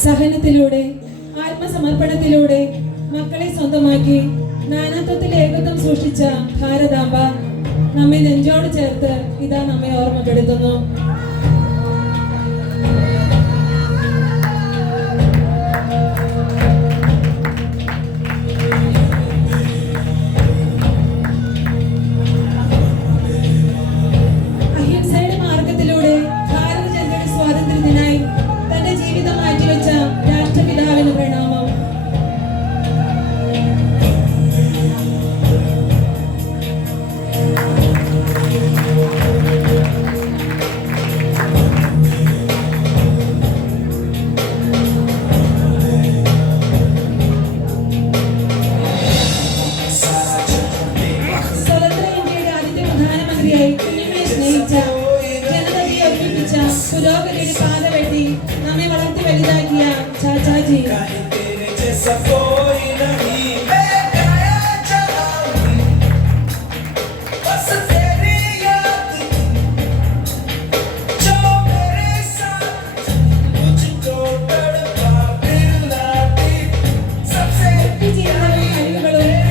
സഹനത്തിലൂടെ ആത്മസമർപ്പണത്തിലൂടെ മക്കളെ സ്വന്തമാക്കി നാനാത്വത്തിൽ ഏകത്വം സൂക്ഷിച്ച ഭാരതാംബ നമ്മെ നെഞ്ചോട് ചേർത്ത് ഇതാ നമ്മെ ഓർമ്മപ്പെടുത്തുന്നു. അഹിംസയുടെ മാർഗത്തിലൂടെ ഭാരത ജനതയുടെ സ്വാതന്ത്ര്യത്തിനായി തന്റെ ജീവിതം മാറ്റിവെച്ച രാഷ്ട്രപിതാവിന് പ്രണാമം. കുഞ്ഞുങ്ങളെ സ്നേഹിച്ച ജനതയെ ഒരുമിപ്പിച്ച പുരോഗതിയുടെ പാത വെട്ടി നമ്മെ വളർത്തി വലുതാക്കിയ ചാച്ചാജി,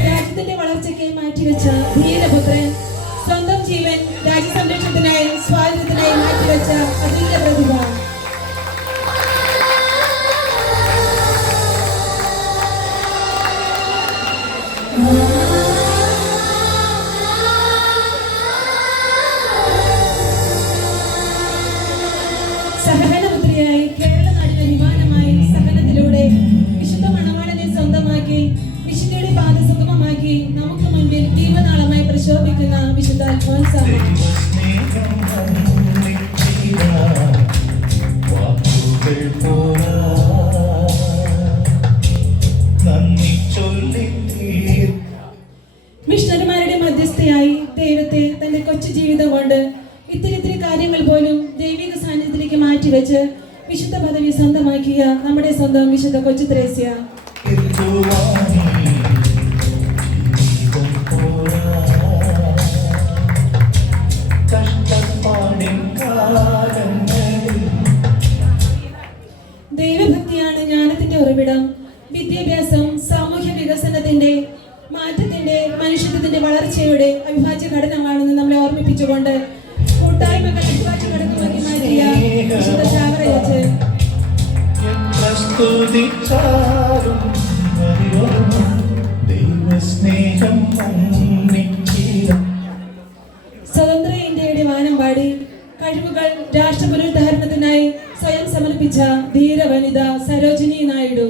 രാജ്യത്തിന്റെ വളർച്ചയ്ക്ക് മാറ്റിവെച്ച ധീരപുത്രൻ, സ്വന്തം ജീവൻ രാജ്യസംരക്ഷണത്തിനായി സ്വാതന്ത്ര്യത്തിനായി മാറ്റിവെച്ച അതുല്യ പ്രതിഭ. സഹനപുത്രിയായി കേരള നാടിന്റെ വിമാനമായി സഹനത്തിലൂടെ വിശുദ്ധ മണവാളനെ സ്വന്തമാക്കി വിശുദ്ധിയുടെ പാത സുഗമമാക്കി നമുക്ക് മുൻപിൽ ദീപനാളമായി പ്രശോഭിക്കുന്ന വിശുദ്ധ അൽഫോൻസാമ്മ. മിഷണറിമാരുടെ മധ്യസ്ഥയായി ദൈവത്തെ തന്റെ കൊച്ചു ജീവിതം കൊണ്ട് ഇത്തിരി കാര്യങ്ങൾ പോലും ദൈവിക സാന്നിധ്യത്തിലേക്ക് മാറ്റിവെച്ച് വിശുദ്ധ പദവി സ്വന്തമാക്കിയ നമ്മുടെ സ്വന്തം വിശുദ്ധ കൊച്ചു ത്രേസ്യ. ദൈവഭക്തിയാണ് ജ്ഞാനത്തിന്റെ ഉറവിടം. വിദ്യാഭ്യാസം സാമൂഹ്യ വികസനത്തിന്റെ, മാറ്റത്തിന്റെ, മനുഷ്യത്വത്തിന്റെ വളർച്ചയുടെ അവിഭാജ്യ ഘടകമാണെന്ന് നമ്മളെ ഓർമ്മിപ്പിച്ചുകൊണ്ട് കൂട്ടായ്മകൾ അവിഭാജ്യ ഘടകമാക്കി മാറ്റിയ വിശുദ്ധ ചാവറയച്ചൻ. സ്വതന്ത്ര ഇന്ത്യയുടെ വാനമ്പാടി കഴിവുകൾ രാഷ്ട്ര പുനരുദ്ധാരണത്തിനായി സ്വയം സമർപ്പിച്ച ധീര വനിത സരോജിനി നായിഡു.